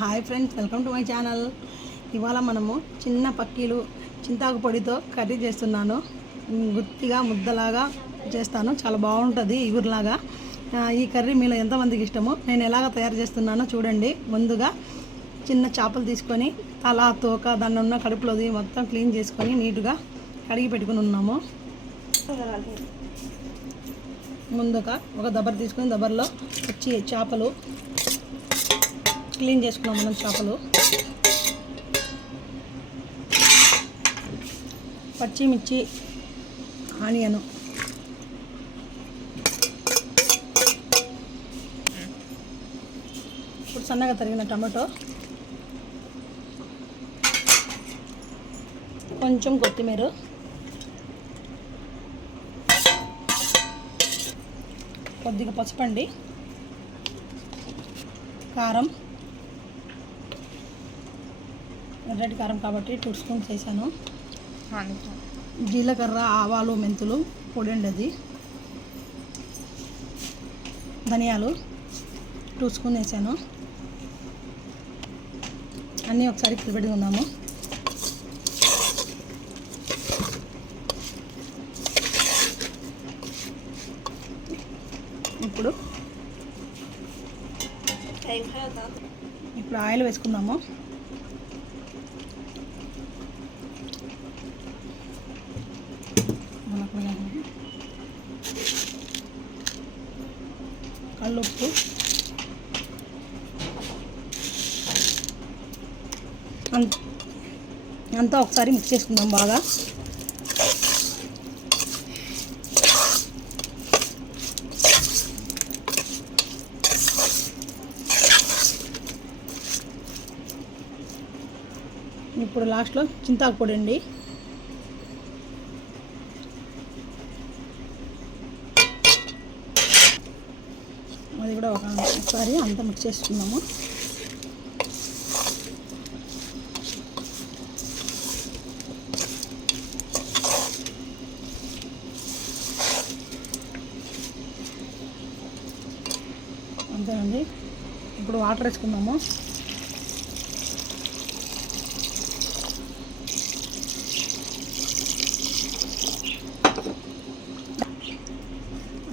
Hi friends welcome to my channel. ఇవాళ మనము చిన్న పక్కీలు చింతాకు పొడితో కర్రీ చేస్తున్నాను. గుత్తిగా ముద్దలాగా చేస్తాను. చాలా బాగుంటుంది ఇగురులాగా ఈ కర్రీ మీలో ఎంతమందికి ఇష్టమో నేను ఎలాగ తయారు చేస్తున్నానో చూడండి. ముందుగా చిన్న చేపలు తీసుకొని తల తోక దాన్ని ఉన్న కడుపులోది మొత్తం క్లీన్ చేసుకొని నీట్గా కడిగి పెట్టుకుని ఉన్నాము. ముందుగా ఒక దబ్బర తీసుకొని దబర్లో వచ్చి చేపలు క్లీన్ చేసుకున్నాం మనం చేపలు. పచ్చిమిర్చి ఆనియన్. ఇప్పుడు సన్నగా తరిగిన టమాటో. కొంచెం కొత్తిమీర. కొద్దిగా పసుపండి. కారం. ఎర్రటి కారం కాబట్టి టూ స్పూన్స్ వేసాను. జీలకర్ర ఆవాలు మెంతులు పొడి అండి అది ధనియాలు టూ స్పూన్ వేసాను. అన్నీ ఒకసారి కలిపెట్టి ఉందాము. ఇప్పుడు ఇప్పుడు ఆయిల్ వేసుకుందాము. కల్లుప్పు అంతా ఒకసారి మిక్స్ చేసుకుందాం బాగా. ఇప్పుడు లాస్ట్లో చింతాకు పొడి అండి. అది కూడా ఒక ఒకసారి అంతా మిక్స్ చేసుకుందాము. అంతేనండి ఇప్పుడు వాటర్ వేసుకుందాము.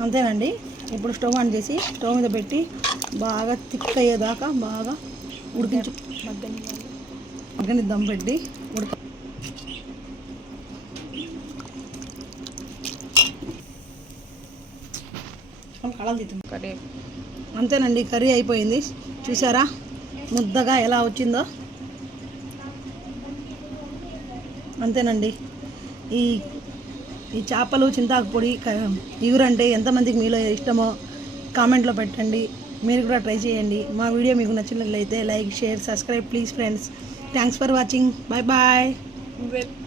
అంతేనండి. ఇప్పుడు స్టవ్ ఆన్ చేసి స్టవ్ మీద పెట్టి బాగా థిక్ అయ్యేదాకా బాగా ఉడికించు మగ్గని దమ్ పెట్టి ఉడక కళలు తీద్దాం. కర్రీ. అంతేనండి కర్రీ అయిపోయింది. చూసారా? ముద్దగా ఎలా వచ్చిందో? అంతేనండి. ఈ ఈ చేపలు చింతాకు పొడి క- ఇగురంటే ఎంతమందికి మీలో ఇష్టమో కామెంట్లో పెట్టండి. మీరు కూడా ట్రై చేయండి. మా వీడియో మీకు నచ్చినట్లయితే like share subscribe please friends. Thanks for watching bye bye well